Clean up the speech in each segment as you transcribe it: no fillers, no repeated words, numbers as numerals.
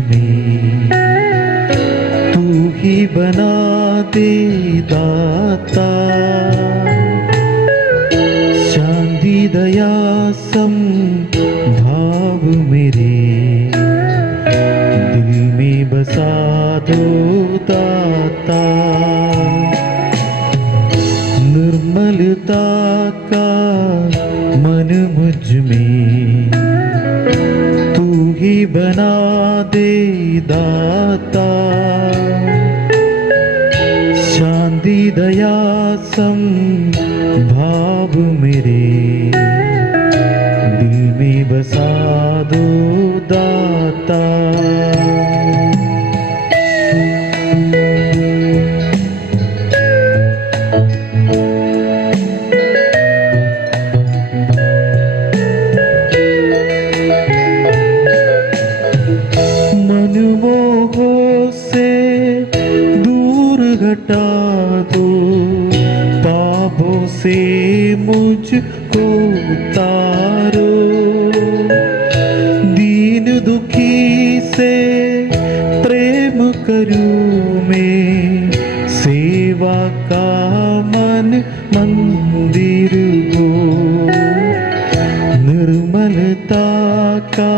में तू ही बना दे दाता। शांति दया सम भाव मेरे दिल में बसा दो दाता। निर्मलता का मन मुझ में तू ही बना दे दाता। शांति दया सम भाव मेरे दिल में बसा दो दाता। मनमोह से दूर हटा दो, पापों से मुझको उतारो। दीन दुखी से प्रेम करूं मैं, सेवा का मन मंदिर हो। निर्मलता का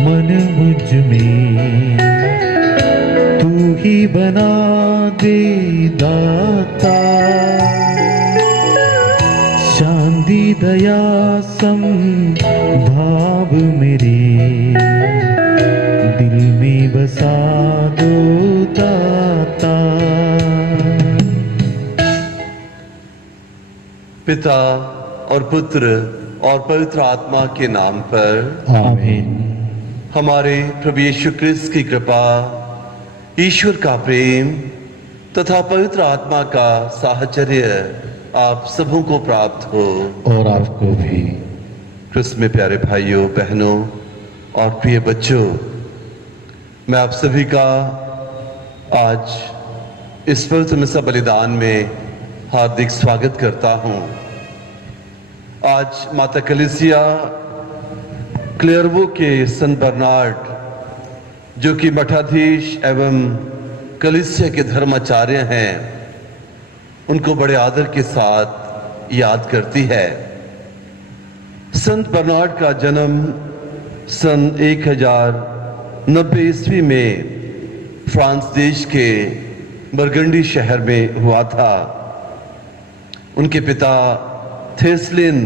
मन मुझ में तू ही बना दे दाता। शांति दया सम भाव मेरे दिल में बसा दो दाता। पिता और पुत्र और पवित्र आत्मा के नाम पर आमीन। हमारे प्रभु यीशु क्रिस्त की कृपा, ईश्वर का प्रेम तथा पवित्र आत्मा का साहचर्य आप सबों को प्राप्त हो। और आपको भी। क्रिस्त में प्यारे भाइयों बहनों और प्रिय बच्चों, मैं आप सभी का आज इस पवित्र मिसा बलिदान में हार्दिक स्वागत करता हूं। आज माता कलीसिया क्लेयरवो के संत बर्नार्ड, जो कि मठाधीश एवं कलीसिया के धर्माचार्य हैं, उनको बड़े आदर के साथ याद करती है। संत बर्नार्ड का जन्म सन 1090 ईस्वी में फ्रांस देश के बरगंडी शहर में हुआ था। उनके पिता थेस्लिन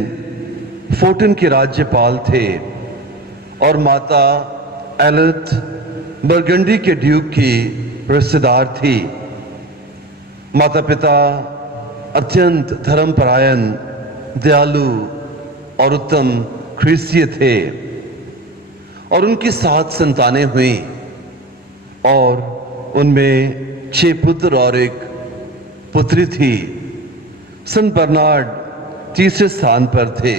फोर्टन के राज्यपाल थे और माता एलिथ बरगंडी के ड्यूक की रिश्तेदार थी। माता पिता अत्यंत धर्मपरायण, दयालु और उत्तम ख्रीस्तीय थे और उनकी 7 संतानें हुई और उनमें 6 पुत्र और 1 पुत्री थी। संत बर्नार्ड तीसरे स्थान पर थे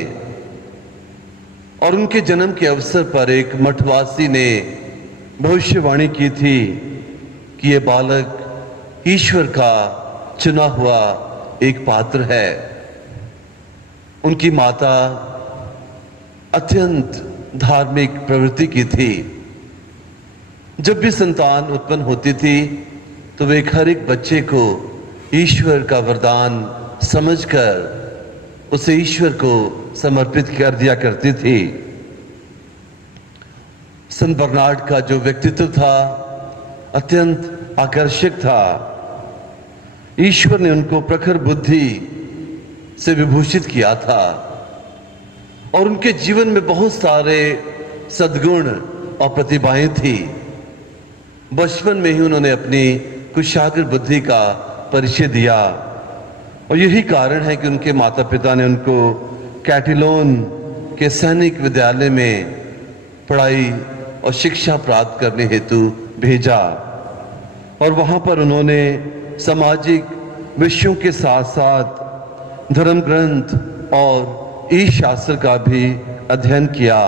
और उनके जन्म के अवसर पर एक मठवासी ने भविष्यवाणी की थी कि यह बालक ईश्वर का चुना हुआ एक पात्र है। उनकी माता अत्यंत धार्मिक प्रवृत्ति की थी। जब भी संतान उत्पन्न होती थी तो वे हर एक बच्चे को ईश्वर का वरदान समझकर उसे ईश्वर को समर्पित कर दिया करती थी। संत बर्नार्ड का जो व्यक्तित्व था अत्यंत आकर्षक था। ईश्वर ने उनको प्रखर बुद्धि से विभूषित किया था और उनके जीवन में बहुत सारे सद्गुण और प्रतिभाएं थी। बचपन में ही उन्होंने अपनी कुशाग्र बुद्धि का परिचय दिया और यही कारण है कि उनके माता पिता ने उनको कैटिलोन के सैनिक विद्यालय में पढ़ाई और शिक्षा प्राप्त करने हेतु भेजा और वहां पर उन्होंने सामाजिक विषयों के साथ साथ धर्म ग्रंथ और ईश शास्त्र का भी अध्ययन किया।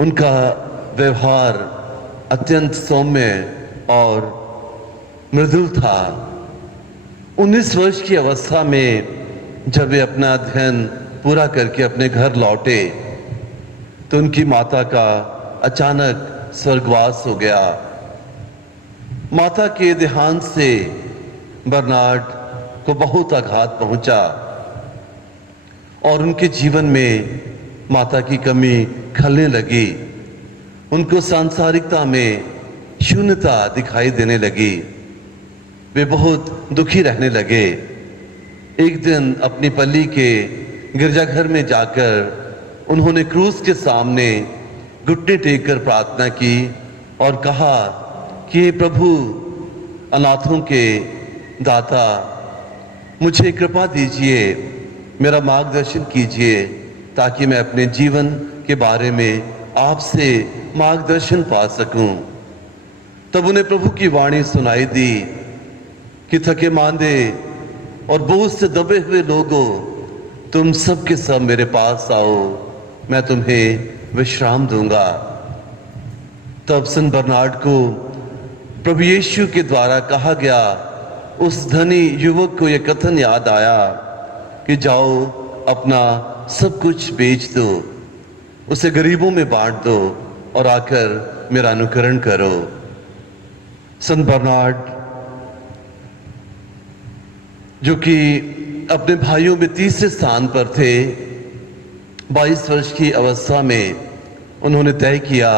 उनका व्यवहार अत्यंत सौम्य और मृदुल था। 19 वर्ष की अवस्था में जब वे अपना अध्ययन पूरा करके अपने घर लौटे तो उनकी माता का अचानक स्वर्गवास हो गया। माता के देहांत से बर्नार्ड को बहुत आघात पहुंचा और उनके जीवन में माता की कमी खलने लगी। उनको सांसारिकता में शून्यता दिखाई देने लगी। वे बहुत दुखी रहने लगे। एक दिन अपनी पल्ली के गिरजाघर में जाकर उन्होंने क्रूस के सामने घुटने टेक कर प्रार्थना की और कहा कि हे प्रभु, अनाथों के दाता, मुझे कृपा दीजिए, मेरा मार्गदर्शन कीजिए ताकि मैं अपने जीवन के बारे में आपसे मार्गदर्शन पा सकूं। तब उन्हें प्रभु की वाणी सुनाई दी कि थके मांदे और बोझ से दबे हुए लोगों, तुम सब के सब मेरे पास आओ, मैं तुम्हें विश्राम दूंगा। तब संत बर्नार्ड को प्रभु यीशु के द्वारा कहा गया उस धनी युवक को यह कथन याद आया कि जाओ अपना सब कुछ बेच दो, उसे गरीबों में बांट दो और आकर मेरा अनुकरण करो। संत बर्नार्ड, जो कि अपने भाइयों में तीसरे स्थान पर थे, 22 वर्ष की अवस्था में उन्होंने तय किया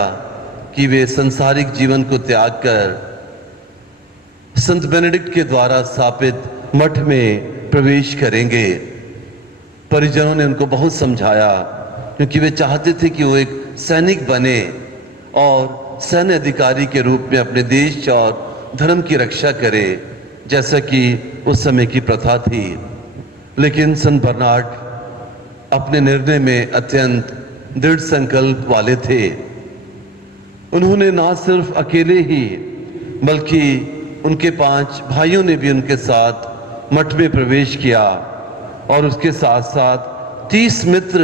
कि वे संसारिक जीवन को त्याग कर संत बेनेडिक्ट के द्वारा स्थापित मठ में प्रवेश करेंगे। परिजनों ने उनको बहुत समझाया क्योंकि वे चाहते थे कि वो एक सैनिक बने और सैन्य अधिकारी के रूप में अपने देश और धर्म की रक्षा करे, जैसा कि उस समय की प्रथा थी। लेकिन संत बर्नार्ड अपने निर्णय में अत्यंत दृढ़ संकल्प वाले थे। उन्होंने ना सिर्फ अकेले ही बल्कि उनके 5 भाइयों ने भी उनके साथ मठ में प्रवेश किया और उसके साथ साथ 30 मित्र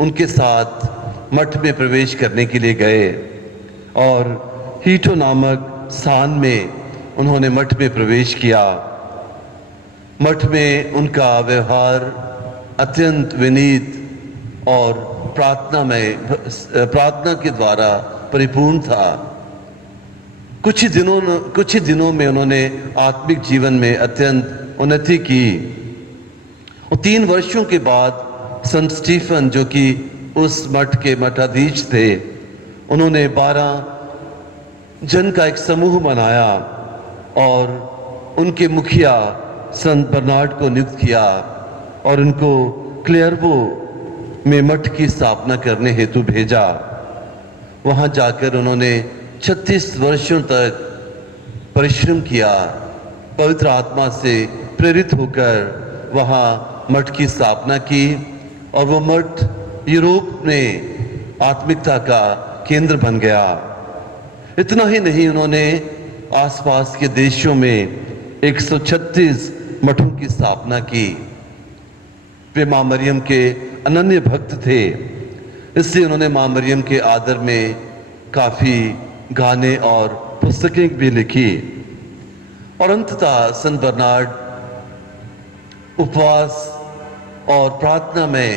उनके साथ मठ में प्रवेश करने के लिए गए और हीटो नामक स्थान में उन्होंने मठ में प्रवेश किया। मठ में उनका व्यवहार अत्यंत विनीत और प्रार्थना के द्वारा परिपूर्ण था। कुछ ही दिनों में उन्होंने आत्मिक जीवन में अत्यंत उन्नति की और 3 वर्षों के बाद संत स्टीफन, जो कि उस मठ के मठाधीश थे, उन्होंने 12 जन का एक समूह बनाया और उनके मुखिया संत बर्नार्ड को नियुक्त किया और उनको क्लेयरवो में मठ की स्थापना करने हेतु भेजा। वहां जाकर उन्होंने 36 वर्षों तक परिश्रम किया। पवित्र आत्मा से प्रेरित होकर वहां मठ की स्थापना की और वो मठ यूरोप में आत्मिकता का केंद्र बन गया। इतना ही नहीं, उन्होंने आसपास के देशों में 136 मठों की स्थापना की। वे मां मरियम के अनन्य भक्त थे, इसलिए उन्होंने मां मरियम के आदर में काफी गाने और पुस्तकें भी लिखी। और अंततः संत बर्नार्ड उपवास और प्रार्थना में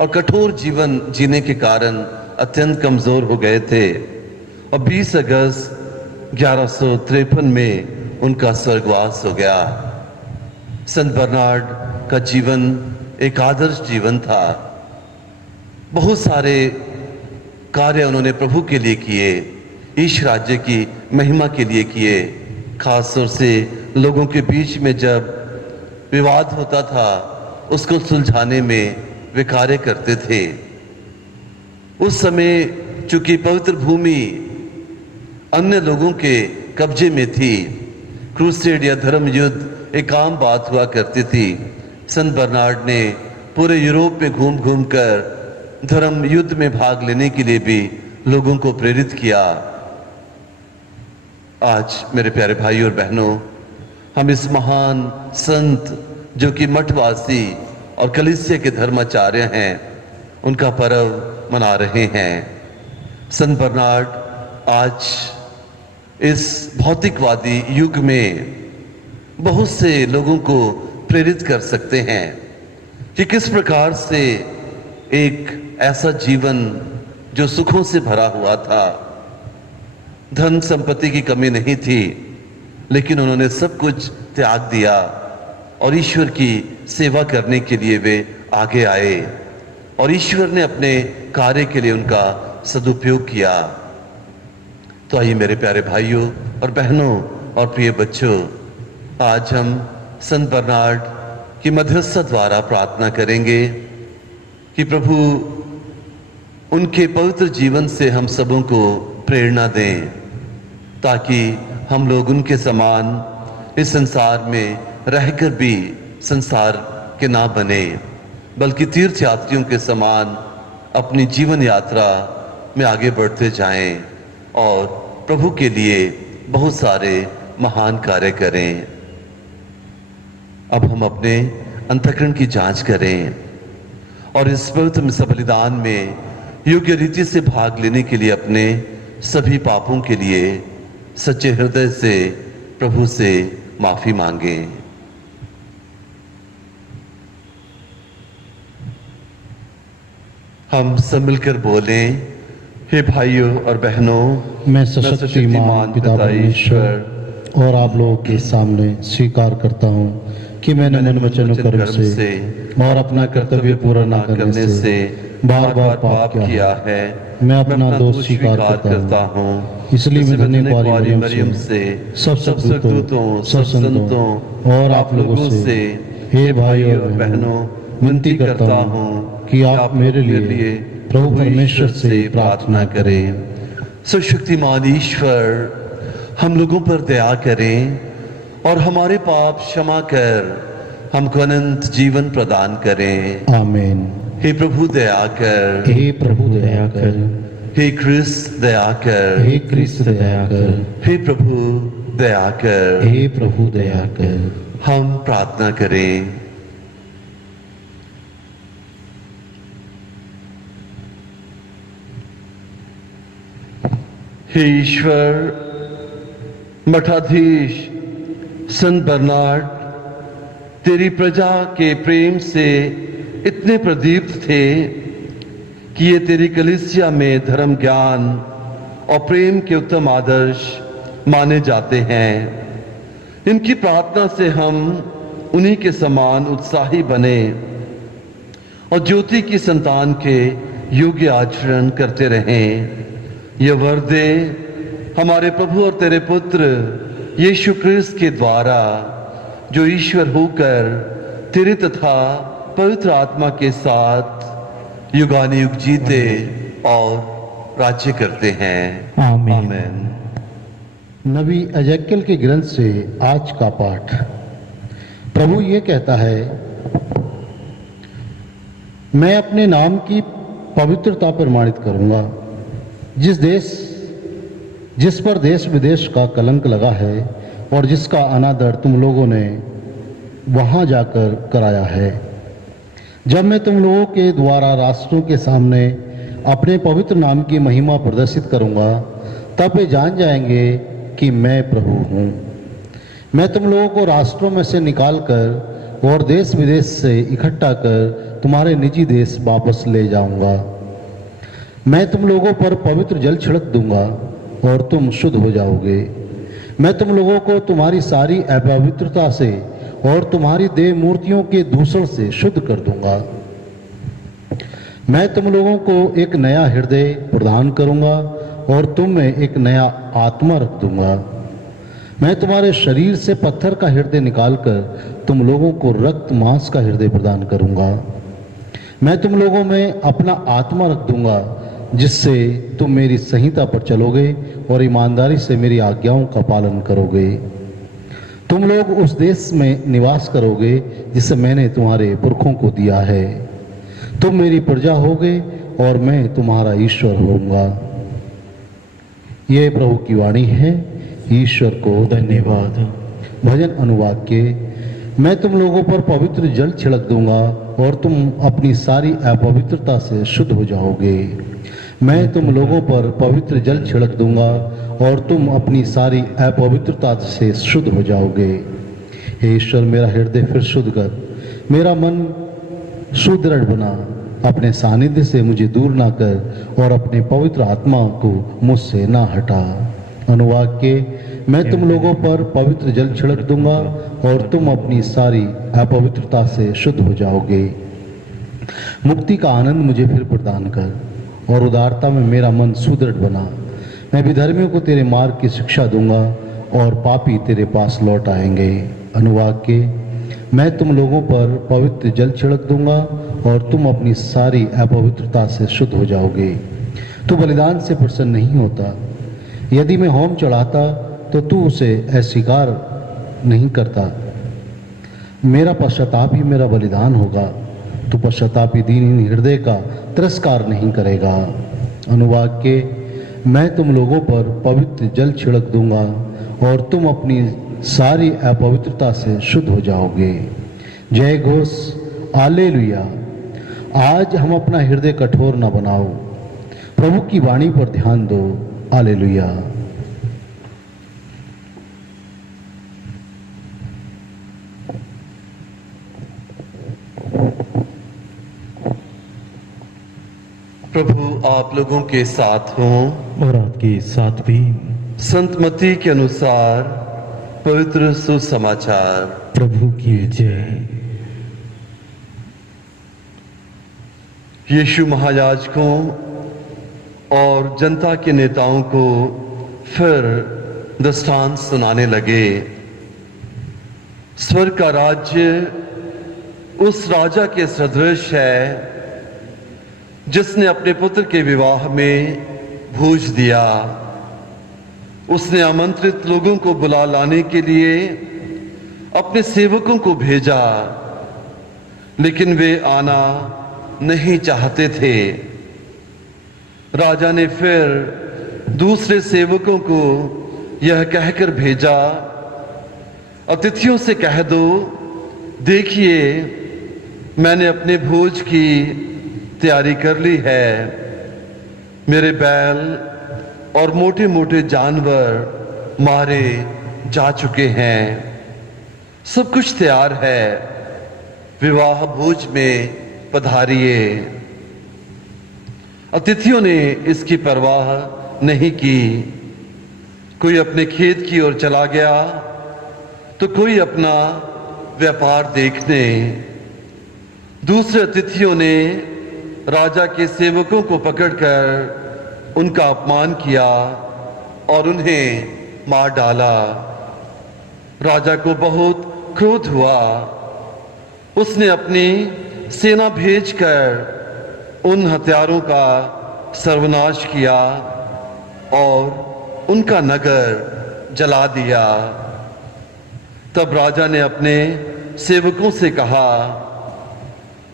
और कठोर जीवन जीने के कारण अत्यंत कमजोर हो गए थे और 20 अगस्त 1153 में उनका स्वर्गवास हो गया। संत बर्नार्ड का जीवन एक आदर्श जीवन था। बहुत सारे कार्य उन्होंने प्रभु के लिए किए, ईश राज्य की महिमा के लिए किए। खास तौर से लोगों के बीच में जब विवाद होता था उसको सुलझाने में वे कार्य करते थे। उस समय चूंकि पवित्र भूमि अन्य लोगों के कब्जे में थी, क्रूसेड या धर्म युद्ध एक आम बात हुआ करती थी। संत बर्नार्ड ने पूरे यूरोप में घूम घूम कर धर्म युद्ध में भाग लेने के लिए भी लोगों को प्रेरित किया। आज मेरे प्यारे भाई और बहनों, हम इस महान संत जो कि मठवासी और कलीसिया के धर्माचार्य हैं, उनका पर्व मना रहे हैं। संत बर्नार्ड आज इस भौतिकवादी युग में बहुत से लोगों को प्रेरित कर सकते हैं कि किस प्रकार से एक ऐसा जीवन जो सुखों से भरा हुआ था। धन संपत्ति की कमी नहीं थी, लेकिन उन्होंने सब कुछ त्याग दिया और ईश्वर की सेवा करने के लिए वे आगे आए और ईश्वर ने अपने कार्य के लिए उनका सदुपयोग किया। तो आइए मेरे प्यारे भाइयों और बहनों और प्रिय बच्चों, आज हम संत बर्नार्ड की मध्यस्थता द्वारा प्रार्थना करेंगे कि प्रभु उनके पवित्र जीवन से हम सबों को प्रेरणा दें, ताकि हम लोग उनके समान इस संसार में रहकर भी संसार के ना बने, बल्कि तीर्थ यात्रियों के समान अपनी जीवन यात्रा में आगे बढ़ते जाएं और प्रभु के लिए बहुत सारे महान कार्य करें। अब हम अपने अंतःकरण की जांच करें और इस पवित्र बलिदान में योग्य रीति से भाग लेने के लिए अपने सभी पापों के लिए सच्चे हृदय से प्रभु से माफी मांगें। हम सब मिलकर बोलें, हे भाइयों और बहनों, मैं सशक्तिमान पिता परमेश्वर और आप लोगों के सामने स्वीकार करता हूँ कि मैंने मन वचन और कर्म से और अपना कर्तव्य पूरा न करने से बार बार पाप किया है। मैं अपना दोष स्वीकार करता हूँ। इसलिए मैं धन्य कुंवारी मरियम से, सब सद्दूतों, सब संतों और आप लोगों से, हे भाइयों और बहनों, विनती करता हूँ कि आप मेरे लिए प्रभु परमेश्वर से प्रार्थना करें। सर्वशक्तिमान ईश्वर हम लोगों पर दया करें और हमारे पाप क्षमा कर हमको अनंत जीवन प्रदान करें। आमीन। हे प्रभु दया कर, हे प्रभु दया कर, हे क्रिस्त दया कर, हे क्रिस्त दया कर, हे प्रभु दया कर, हे प्रभु दया कर। हम प्रार्थना करें। हे ईश्वर, मठाधीश संत बर्नार्ड तेरी प्रजा के प्रेम से इतने प्रदीप्त थे कि ये तेरी कलीसिया में धर्म ज्ञान और प्रेम के उत्तम आदर्श माने जाते हैं। इनकी प्रार्थना से हम उन्हीं के समान उत्साही बने और ज्योति की संतान के योग्य आचरण करते रहें। यह वर दे हमारे प्रभु और तेरे पुत्र यीशु क्रिस्त के द्वारा, जो ईश्वर होकर तेरे तथा पवित्र आत्मा के साथ युगानुयुग जीते और राज्य करते हैं। आमीन। आमीन। नबी एजेकियल के ग्रंथ से आज का पाठ। प्रभु ये कहता है, मैं अपने नाम की पवित्रता प्रमाणित करूंगा। जिस पर देश विदेश का कलंक लगा है और जिसका अनादर तुम लोगों ने वहां जाकर कराया है, जब मैं तुम लोगों के द्वारा राष्ट्रों के सामने अपने पवित्र नाम की महिमा प्रदर्शित करूंगा, तब वे जान जाएंगे कि मैं प्रभु हूँ। मैं तुम लोगों को राष्ट्रों में से निकालकर और देश विदेश से इकट्ठा कर तुम्हारे निजी देश वापस ले जाऊंगा। मैं तुम लोगों पर पवित्र जल छिड़क दूंगा और तुम शुद्ध हो जाओगे। मैं तुम लोगों को तुम्हारी सारी अपवित्रता से और तुम्हारी देह मूर्तियों के दूषण से शुद्ध कर दूंगा। मैं तुम लोगों को एक नया हृदय प्रदान करूंगा और तुम में एक नया आत्मा रख दूंगा। मैं तुम्हारे शरीर से पत्थर का हृदय निकालकर तुम लोगों को रक्त मांस का हृदय प्रदान करूंगा। मैं तुम लोगों में अपना आत्मा रख दूंगा, जिससे तुम मेरी संहिता पर चलोगे और ईमानदारी से मेरी आज्ञाओं का पालन करोगे। तुम लोग उस देश में निवास करोगे जिसे मैंने तुम्हारे पुरखों को दिया है। तुम मेरी प्रजा होगे और मैं तुम्हारा ईश्वर होऊंगा। यह प्रभु की वाणी है। ईश्वर को धन्यवाद। भजन अनुवाक्य। मैं तुम लोगों पर पवित्र जल छिड़क दूंगा और तुम अपनी सारी अपवित्रता से शुद्ध हो जाओगे। मैं तुम लोगों पर पवित्र जल छिड़क दूंगा और तुम अपनी सारी अपवित्रता से शुद्ध हो जाओगे। हे ईश्वर, मेरा हृदय फिर शुद्ध कर, मेरा मन सुदृढ़ बना अपने सानिध्य से मुझे दूर ना कर और अपने पवित्र आत्मा को मुझसे ना हटा। अनुवाद के मैं तुम लोगों पर पवित्र जल छिड़क दूंगा और तुम अपनी सारी अपवित्रता से शुद्ध हो जाओगे। मुक्ति का आनंद मुझे फिर प्रदान कर और उदारता में मेरा मन सुदृढ़ बना। मैं विधर्मियों को तेरे मार्ग की शिक्षा दूंगा और पापी तेरे पास लौट आएंगे। अनुवाद के मैं तुम लोगों पर पवित्र जल छिड़क दूंगा और तुम अपनी सारी अपवित्रता से शुद्ध हो जाओगे। तू बलिदान से प्रसन्न नहीं होता। यदि मैं होम चढ़ाता तो तू उसे अस्वीकार नहीं करता। मेरा पश्चाताप ही मेरा बलिदान होगा। तू पश्चातापी दीन हृदय का तिरस्कार नहीं करेगा। अनुवाद के मैं तुम लोगों पर पवित्र जल छिड़क दूंगा और तुम अपनी सारी अपवित्रता से शुद्ध हो जाओगे। जय घोष हालेलुया। आज हम अपना हृदय कठोर न बनाओ, प्रभु की वाणी पर ध्यान दो। हालेलुया। प्रभु आप लोगों के साथ हों और आपके साथ भी। संत मत्ती के अनुसार पवित्र सुसमाचार। प्रभु की जय। यीशु महायाजकों और जनता के नेताओं को फिर दृष्टांत सुनाने लगे। स्वर्ग का राज्य उस राजा के सदृश है जिसने अपने पुत्र के विवाह में भोज दिया। उसने आमंत्रित लोगों को बुला लाने के लिए अपने सेवकों को भेजा, लेकिन वे आना नहीं चाहते थे। राजा ने फिर दूसरे सेवकों को यह कहकर भेजा, अतिथियों से कह दो, देखिए मैंने अपने भोज की तैयारी कर ली है। मेरे बैल और मोटे मोटे जानवर मारे जा चुके हैं। सब कुछ तैयार है। विवाह भोज में पधारिए। अतिथियों ने इसकी परवाह नहीं की। कोई अपने खेत की ओर चला गया तो कोई अपना व्यापार देखने। दूसरे अतिथियों ने राजा के सेवकों को पकड़कर उनका अपमान किया और उन्हें मार डाला। राजा को बहुत क्रोध हुआ। उसने अपनी सेना भेजकर उन हत्यारों का सर्वनाश किया और उनका नगर जला दिया। तब राजा ने अपने सेवकों से कहा,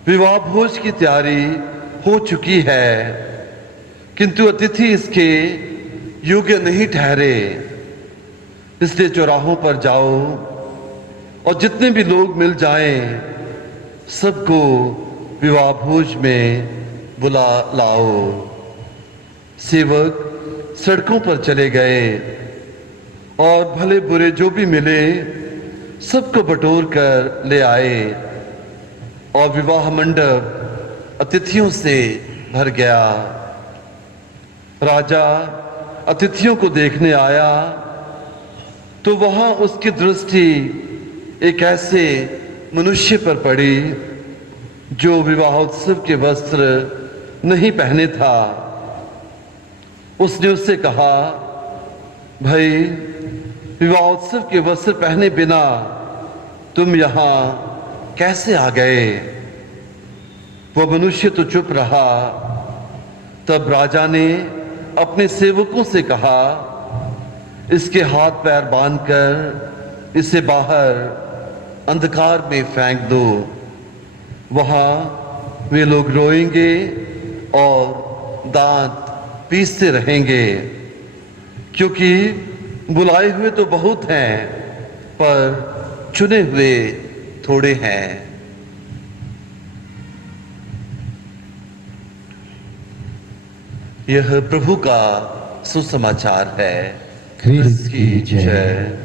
विवाह भोज की तैयारी हो चुकी है, किंतु अतिथि इसके योग्य नहीं ठहरे। इसलिए चौराहों पर जाओ और जितने भी लोग मिल जाएं, सबको विवाह भोज में बुला लाओ। सेवक सड़कों पर चले गए और भले बुरे जो भी मिले सबको बटोर कर ले आए और विवाह मंडप अतिथियों से भर गया। राजा अतिथियों को देखने आया तो वहां उसकी दृष्टि एक ऐसे मनुष्य पर पड़ी जो विवाहोत्सव के वस्त्र नहीं पहने था। उसने उससे कहा, भाई विवाहोत्सव के वस्त्र पहने बिना तुम यहां कैसे आ गए? वह मनुष्य तो चुप रहा। तब राजा ने अपने सेवकों से कहा, इसके हाथ पैर बांधकर इसे बाहर अंधकार में फेंक दो। वहां वे लोग रोएंगे और दांत पीसते रहेंगे, क्योंकि बुलाए हुए तो बहुत हैं पर चुने हुए थोड़े हैं। यह प्रभु का सुसमाचार है। ख्रिस्त की जय।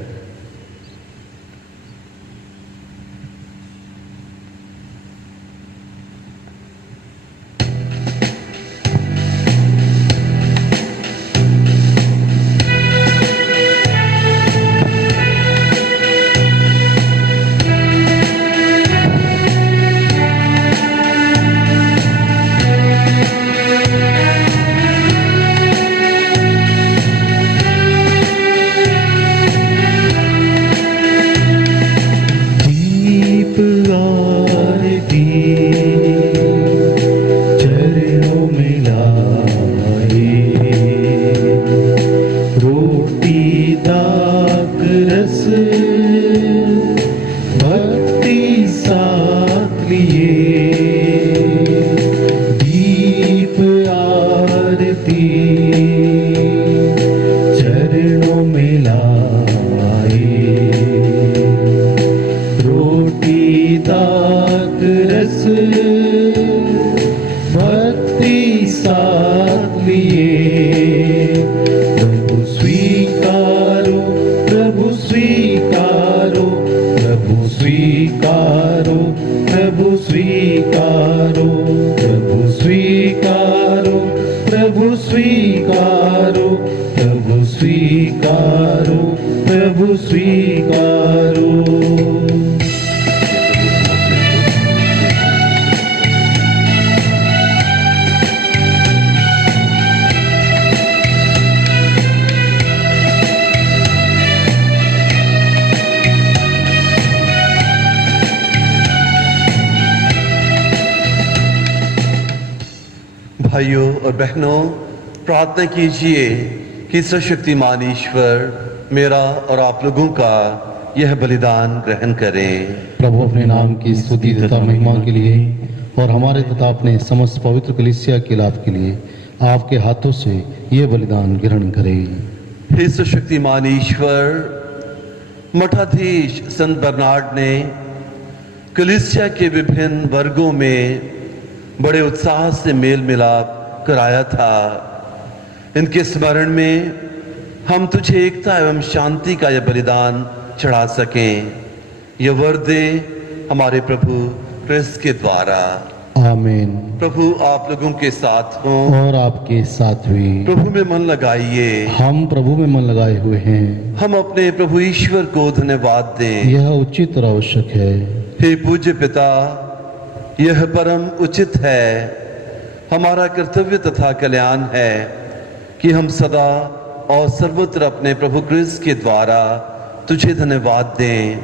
स्वीकारो प्रभु स्वीकारो। भाइयों और बहनों, प्रार्थना कीजिए कि सर्वशक्तिमान ईश्वर मेरा और आप लोगों का यह बलिदान ग्रहण करें। प्रभु अपने नाम की स्तुति तथा महिमा के लिए और हमारे तथा अपने समस्त पवित्र कलीसिया के लाभ के लिए आपके हाथों से ये बलिदान ग्रहण करें। हे सर्वशक्तिमान ईश्वर, मठाधीश संत बर्नार्ड ने कलीसिया के विभिन्न वर्गों में बड़े उत्साह से मेल मिलाप कराया था। इनके स्मरण में हम तुझे एकता एवं शांति का यह बलिदान चढ़ा सकें। यह वर दे हमारे प्रभु क्रिस्त के द्वारा। आमीन। प्रभु आप लोगों के साथ हों और आपके साथ भी। प्रभु में मन लगाइए। हम प्रभु में मन लगाए हुए हैं। हम अपने प्रभु ईश्वर को धन्यवाद दें। यह उचित और आवश्यक है। हे पूज्य पिता, यह परम उचित है, हमारा कर्तव्य तथा कल्याण है कि हम सदा और सर्वत्र अपने प्रभु क्रिस्त के द्वारा तुझे धन्यवाद दें।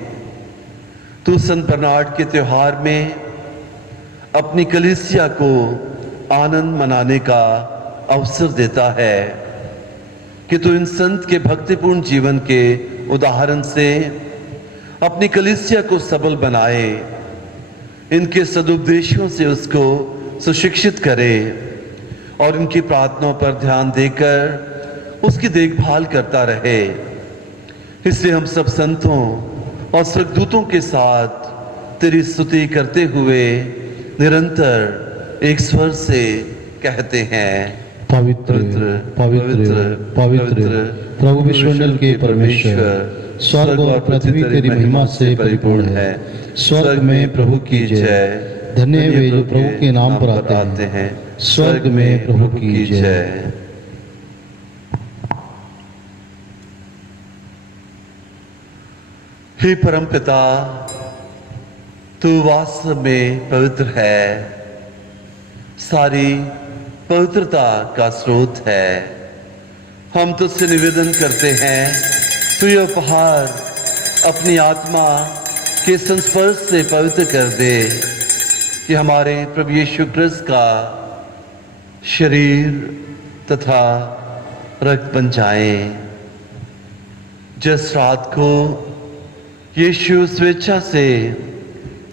तू संत बर्नार्ड के त्योहार में अपनी कलीसिया को आनंद मनाने का अवसर देता है कि तू इन संत के भक्तिपूर्ण जीवन के उदाहरण से अपनी कलीसिया को सबल बनाए, इनके सदुपदेशों से उसको सुशिक्षित करे और इनकी प्रार्थनाओं पर ध्यान देकर उसकी देखभाल करता रहे। इसलिए हम सब संतों और स्वर्गदूतों के साथ तेरी स्तुति करते हुए निरंतर एक स्वर से कहते हैं, पवित्र पवित्र पवित्र प्रभु विश्वमंडल के परमेश्वर, स्वर्ग और पृथ्वी तेरी महिमा से परिपूर्ण है। स्वर्ग में प्रभु की जय। धन्य वे जो प्रभु के नाम पर आते हैं। स्वर्ग में प्रभु की जय। हे परमपिता, तू वास्तव में पवित्र है, सारी पवित्रता का स्रोत है। हम तुझसे निवेदन करते हैं, तू यह उपहार अपनी आत्मा के संस्पर्श से पवित्र कर दे कि हमारे प्रभु यीशु क्रिस्त का शरीर तथा रक्त बन जाए। जिस रात को यीशु स्वेच्छा से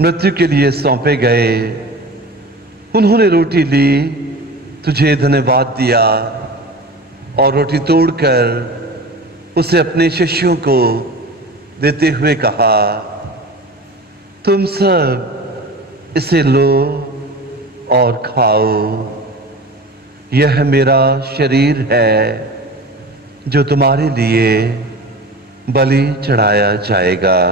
मृत्यु के लिए सौंपे गए, उन्होंने रोटी ली, तुझे धन्यवाद दिया और रोटी तोड़कर उसे अपने शिष्यों को देते हुए कहा, तुम सब इसे लो और खाओ। यह मेरा शरीर है जो तुम्हारे लिए बलि चढ़ाया जाएगा।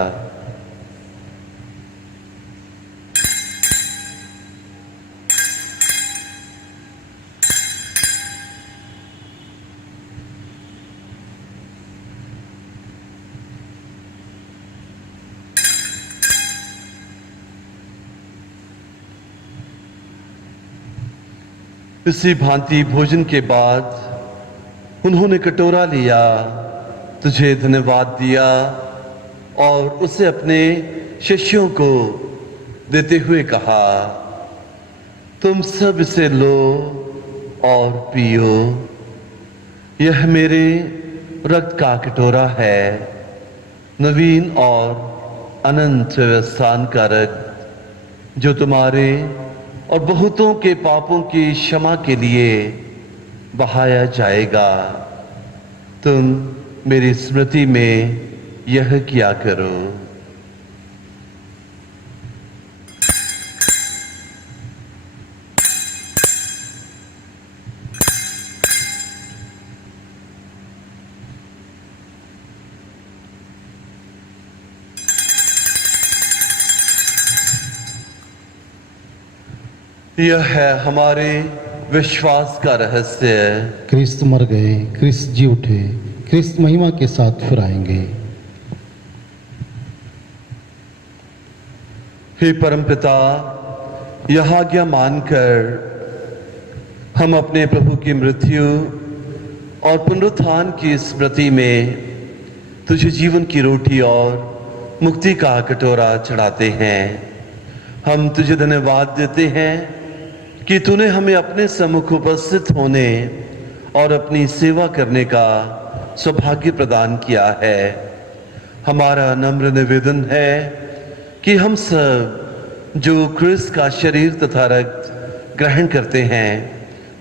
इसी भांति भोजन के बाद उन्होंने कटोरा लिया, तुझे धन्यवाद दिया और उसे अपने शिष्यों को देते हुए कहा, तुम सब इसे लो और पियो। यह मेरे रक्त का कटोरा है, नवीन और अनंत व्यवस्थान का रक्त, जो तुम्हारे और बहुतों के पापों की क्षमा के लिए बहाया जाएगा। तुम मेरी स्मृति में यह किया करो। यह है हमारे विश्वास का रहस्य। क्रिस्त मर गए, क्रिस्त जी उठे, ख्रिस्त महिमा के साथ फिर आएंगे। हे परमपिता, यह आज्ञा मानकर हम अपने प्रभु की मृत्यु और पुनरुत्थान की स्मृति में तुझे जीवन की रोटी और मुक्ति का कटोरा चढ़ाते हैं। हम तुझे धन्यवाद देते हैं कि तूने हमें अपने सम्मुख उपस्थित होने और अपनी सेवा करने का सौभाग्य प्रदान किया है। हमारा नम्र निवेदन है कि हम सब जो क्रिस्त का शरीर तथा रक्त ग्रहण करते हैं,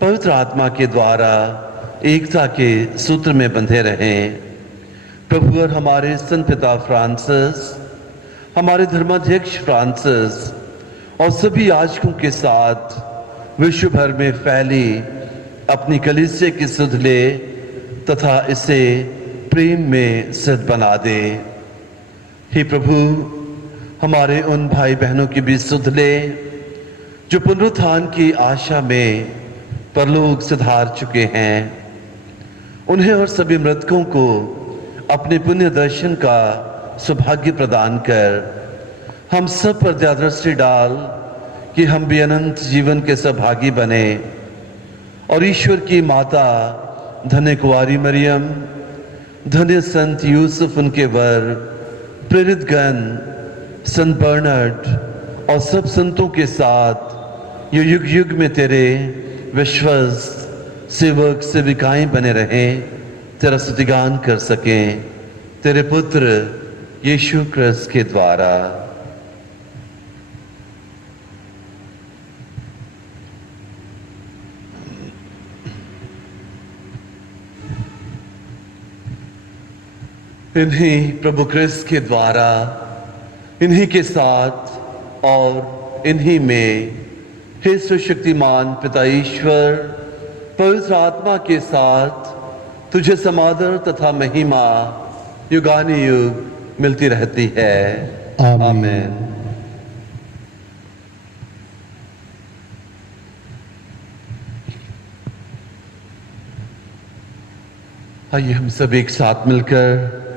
पवित्र आत्मा के द्वारा एकता के सूत्र में बंधे रहें। प्रभु और हमारे संत पिता फ्रांसिस, हमारे धर्माध्यक्ष फ्रांसिस और सभी याजकों के साथ विश्व भर में फैली अपनी कलीसिया की सुध ले तथा इसे प्रेम में सिद्ध बना दे। हे प्रभु, हमारे उन भाई बहनों की भी सुध ले जो पुनरुत्थान की आशा में परलोक सिधार चुके हैं। उन्हें और सभी मृतकों को अपने पुण्य दर्शन का सौभाग्य प्रदान कर हम सब पर दया दृष्टि डाल कि हम भी अनंत जीवन के सौभागी बने और ईश्वर की माता धन्य कुंवारी मरियम, धन्य संत यूसुफ उनके वर, प्रेरित गण, संत बर्नर्ड और सब संतों के साथ ये युग युग में तेरे विश्वास सेवक सेविकाएं बने रहें, तेरा स्तुतिगान कर सकें तेरे पुत्र यीशु क्रिस्त के द्वारा। इन्हीं प्रभु क्रिस्त के द्वारा, इन्हीं के साथ और इन्हीं में हे सुशक्तिमान पिता ईश्वर, पवित्र आत्मा के साथ तुझे समादर तथा महिमा युगानुयुग मिलती रहती है। आमीन। आइए हम सब एक साथ मिलकर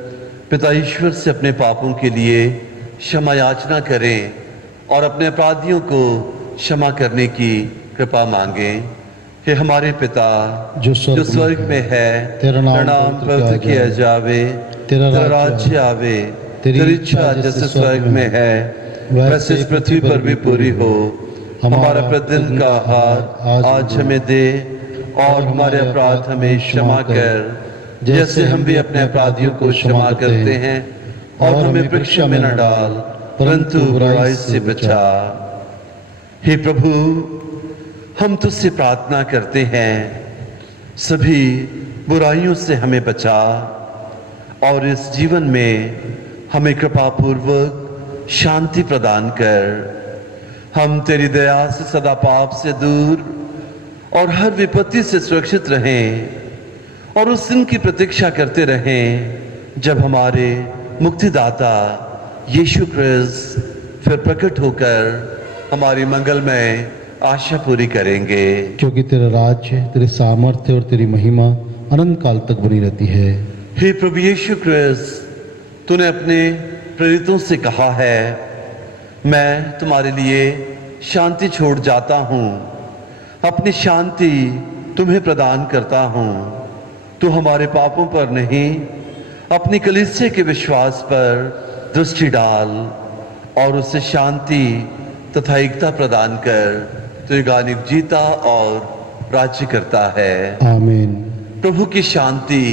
पिता ईश्वर से अपने पापों के लिए क्षमा याचना करें और अपने अपराधियों को क्षमा करने की कृपा मांगें। हे हमारे पिता जो स्वर्ग में है, तेरा नाम पवित्र किया जावे, तेरा राज्य आवे, तेरी इच्छा जैसे स्वर्ग में है वैसे इस पृथ्वी पर भी पूरी हो। हमारा प्रतिदिन का आहार आज हमें दे और हमारे अपराध हमें क्षमा कर जैसे हम भी अपने अपराधियों को क्षमा करते हैं, और हमें परीक्षा में न डाल परंतु बुराई से बचा। हे प्रभु, हम तुझसे प्रार्थना करते हैं, सभी बुराइयों से हमें बचा और इस जीवन में हमें कृपा पूर्वक शांति प्रदान कर। हम तेरी दया से सदा पाप से दूर और हर विपत्ति से सुरक्षित रहें और उस दिन की प्रतीक्षा करते रहें जब हमारे मुक्तिदाता यीशु क्रिस्त फिर प्रकट होकर हमारी मंगलमय आशा पूरी करेंगे। क्योंकि तेरा राज्य, तेरे सामर्थ्य और तेरी महिमा अनंत काल तक बनी रहती है। हे प्रभु यीशु क्रिस्त, तूने अपने प्रेरितों से कहा है, मैं तुम्हारे लिए शांति छोड़ जाता हूँ, अपनी शांति तुम्हें प्रदान करता हूँ। तू हमारे पापों पर नहीं, अपनी कलीसिया के विश्वास पर दृष्टि डाल और उससे शांति तथा एकता प्रदान कर। तो युगानुयुग जीता और राज्य करता है। आमीन। प्रभु की शांति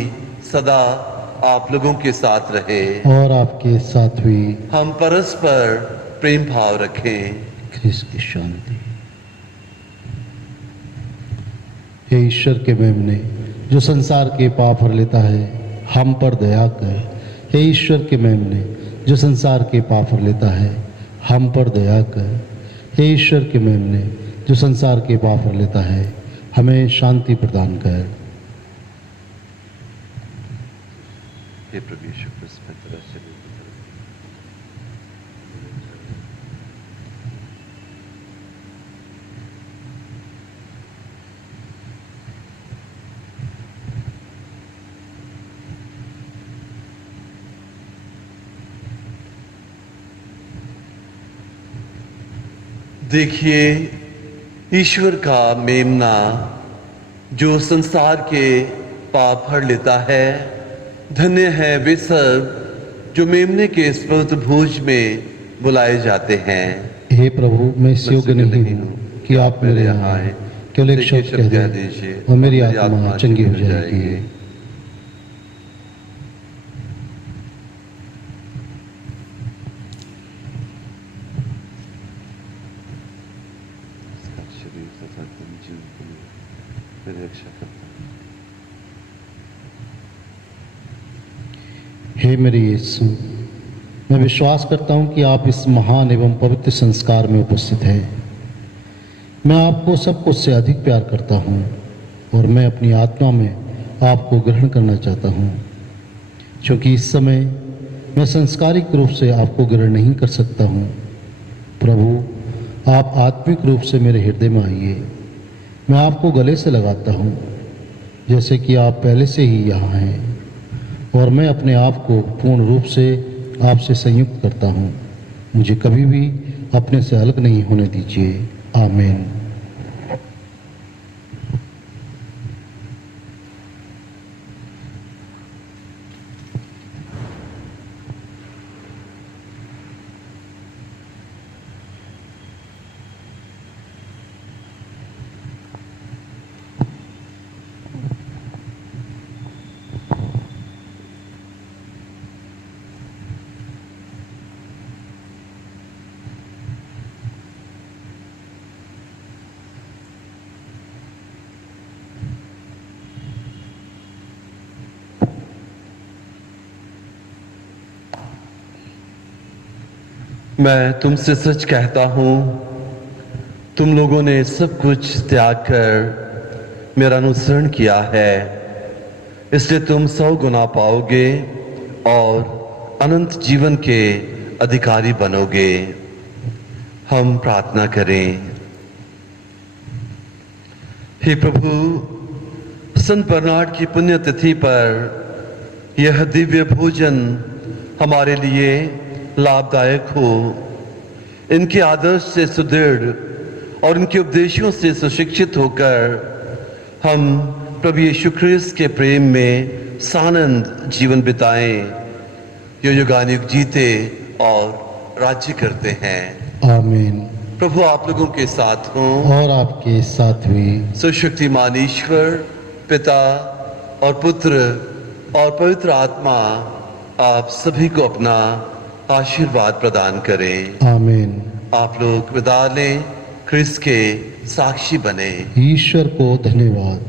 सदा आप लोगों के साथ रहे और आपके साथ भी। हम परस्पर प्रेम भाव रखें। ख्रिस्त की शांति। हे ईश्वर के मेमने, जो संसार के पाप हर लेता है, हम पर दया कर। हे ईश्वर के मेमने, जो संसार के पाप हर लेता है, हम पर दया कर। हे ईश्वर के मेमने, जो संसार के पाप हर लेता है, हमें शांति प्रदान कर। हे प्रभु यीशु क्रिस्त, मैं तेरा शरीर देखिए ईश्वर का मेमना जो संसार के पाप हर लेता है। धन्य है वे सब जो मेमने के इस पवित्र भोज में बुलाए जाते हैं। हे प्रभु, मैं इस योग्य नहीं हूँ कि आप मेरे यहाँ आए, केवल एक शब्द कह दीजिए और मेरी आत्मा चंगी हो जाएगी। शरीर तथा जीव के लिए मेरी रक्षा करता हे मेरे यीशु, मैं विश्वास करता हूँ कि आप इस महान एवं पवित्र संस्कार में उपस्थित हैं। मैं आपको सब कुछ से अधिक प्यार करता हूँ और मैं अपनी आत्मा में आपको ग्रहण करना चाहता हूँ, क्योंकि इस समय मैं संस्कारिक रूप से आपको ग्रहण नहीं कर सकता हूँ। प्रभु, आप आत्मिक रूप से मेरे हृदय में आइए। मैं आपको गले से लगाता हूँ जैसे कि आप पहले से ही यहाँ हैं, और मैं अपने आप को पूर्ण रूप से आपसे संयुक्त करता हूँ। मुझे कभी भी अपने से अलग नहीं होने दीजिए। आमीन। मैं तुमसे सच कहता हूं, तुम लोगों ने सब कुछ त्याग कर मेरा अनुसरण किया है, इसलिए तुम 100 गुना पाओगे और अनंत जीवन के अधिकारी बनोगे। हम प्रार्थना करें। हे प्रभु, संत बर्नार्ड की पुण्यतिथि पर यह दिव्य भोजन हमारे लिए लाभदायक हो। इनके आदर्श से सुदृढ़ और इनके उपदेशों से सुशिक्षित होकर हम प्रभु यीशु ख्रिस्त के प्रेम में सानंद जीवन बिताएं, जो युगानुयुग जीते और राज्य करते हैं। आमीन। प्रभु आप लोगों के साथ हों और आपके साथ भी। सुशक्तिमान ईश्वर पिता और पुत्र और पवित्र आत्मा आप सभी को अपना आशीर्वाद प्रदान करें। आमीन। आप लोग विदा लें, ख्रिस्त के साक्षी बने। ईश्वर को धन्यवाद।